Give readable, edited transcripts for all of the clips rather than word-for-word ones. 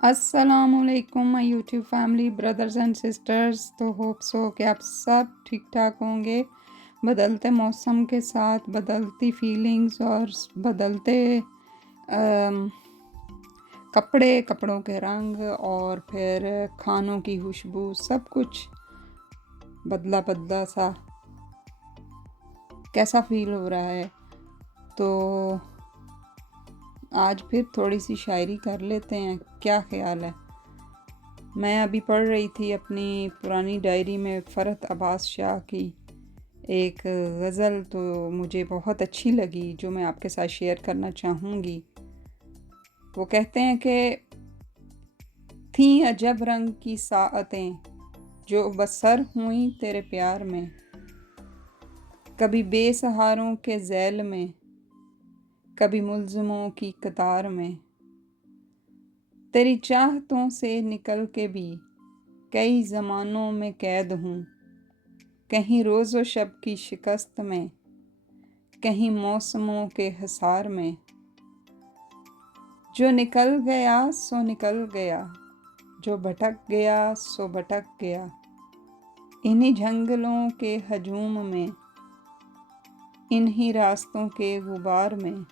अस्सलामुअलैकुम my YouTube family brothers and sisters. तो hope so कि आप सब ठीक ठाक होंगे। बदलते मौसम के साथ बदलती फीलिंग्स और बदलते अम, कपड़ों के रंग और फिर खानों की खुशबू, सब कुछ बदला बदला सा कैसा फील हो रहा है। तो आज फिर थोड़ी सी शायरी कर लेते हैं, क्या ख्याल है। मैं अभी पढ़ रही थी अपनी पुरानी डायरी में फ़रत अब्बास शाह की एक गज़ल, तो मुझे बहुत अच्छी लगी जो मैं आपके साथ शेयर करना चाहूँगी। वो कहते हैं कि थी अजब रंग की साअतें जो बसर हुई तेरे प्यार में, कभी बेसहारों के झैल में, कभी मुल्ज़िमों की कतार में। तेरी चाहतों से निकल के भी कई ज़मानों में कैद हूँ, कहीं रोज़ो शब की शिकस्त में, कहीं मौसमों के हिसार में। जो निकल गया सो निकल गया, जो भटक गया सो भटक गया, इन्हीं जंगलों के हजूम में, इन्हीं रास्तों के गुबार में।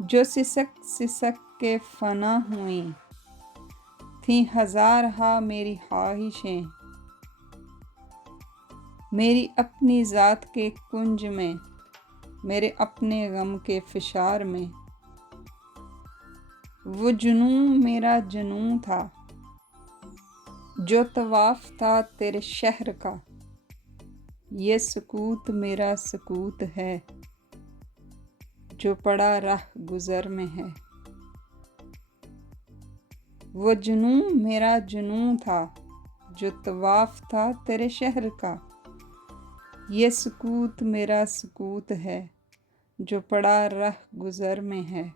जो सिसक सिसक के फना हुई थी हज़ारहा मेरी ख्वाहिशें, मेरी अपनी ज़ात के कुंज में, मेरे अपने गम के फिशार में। वो जुनून मेरा जुनून था जो तवाफ़ था तेरे शहर का, ये सुकूत मेरा सुकूत है जो पड़ा राह गुज़र में है। वो जुनून मेरा जुनून था जो तवाफ़ था तेरे शहर का, ये सुकूत मेरा सुकूत है जो पड़ा राह गुज़र में है।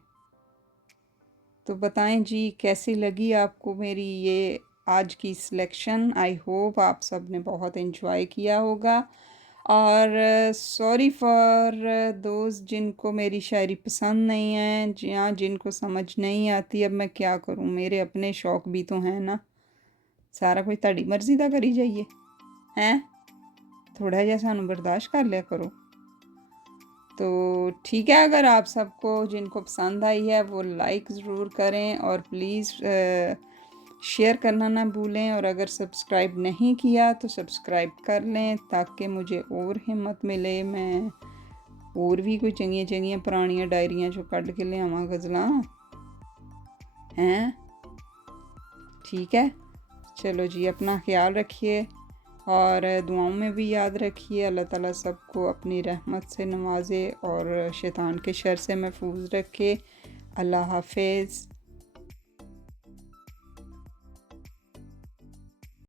तो बताएं जी, कैसी लगी आपको मेरी ये आज की सिलेक्शन। आई होप आप सब ने बहुत एंजॉय किया होगा। और सॉरी फॉर दोस्त जिनको मेरी शायरी पसंद नहीं है या जिनको समझ नहीं आती। अब मैं क्या करूं, मेरे अपने शौक भी तो हैं ना। सारा कुछ ताड़ी मर्जी का करी जाइए हैं, थोड़ा जिहा सानू बर्दाश्त कर लिया करो। तो ठीक है, अगर आप सबको जिनको पसंद आई है वो लाइक ज़रूर करें और प्लीज़ शेयर करना ना भूलें। और अगर सब्सक्राइब नहीं किया तो सब्सक्राइब कर लें ताकि मुझे और हिम्मत मिले, मैं और भी कोई चंगियां चंगियां पुरानियां डायरियां जो कढ़ के लियावां गज़लां हैं। ठीक है, चलो जी, अपना ख्याल रखिए और दुआओं में भी याद रखिए। अल्लाह ताला सबको अपनी रहमत से नवाजे और शैतान के शर से महफूज रखे। अल्लाह हाफिज़।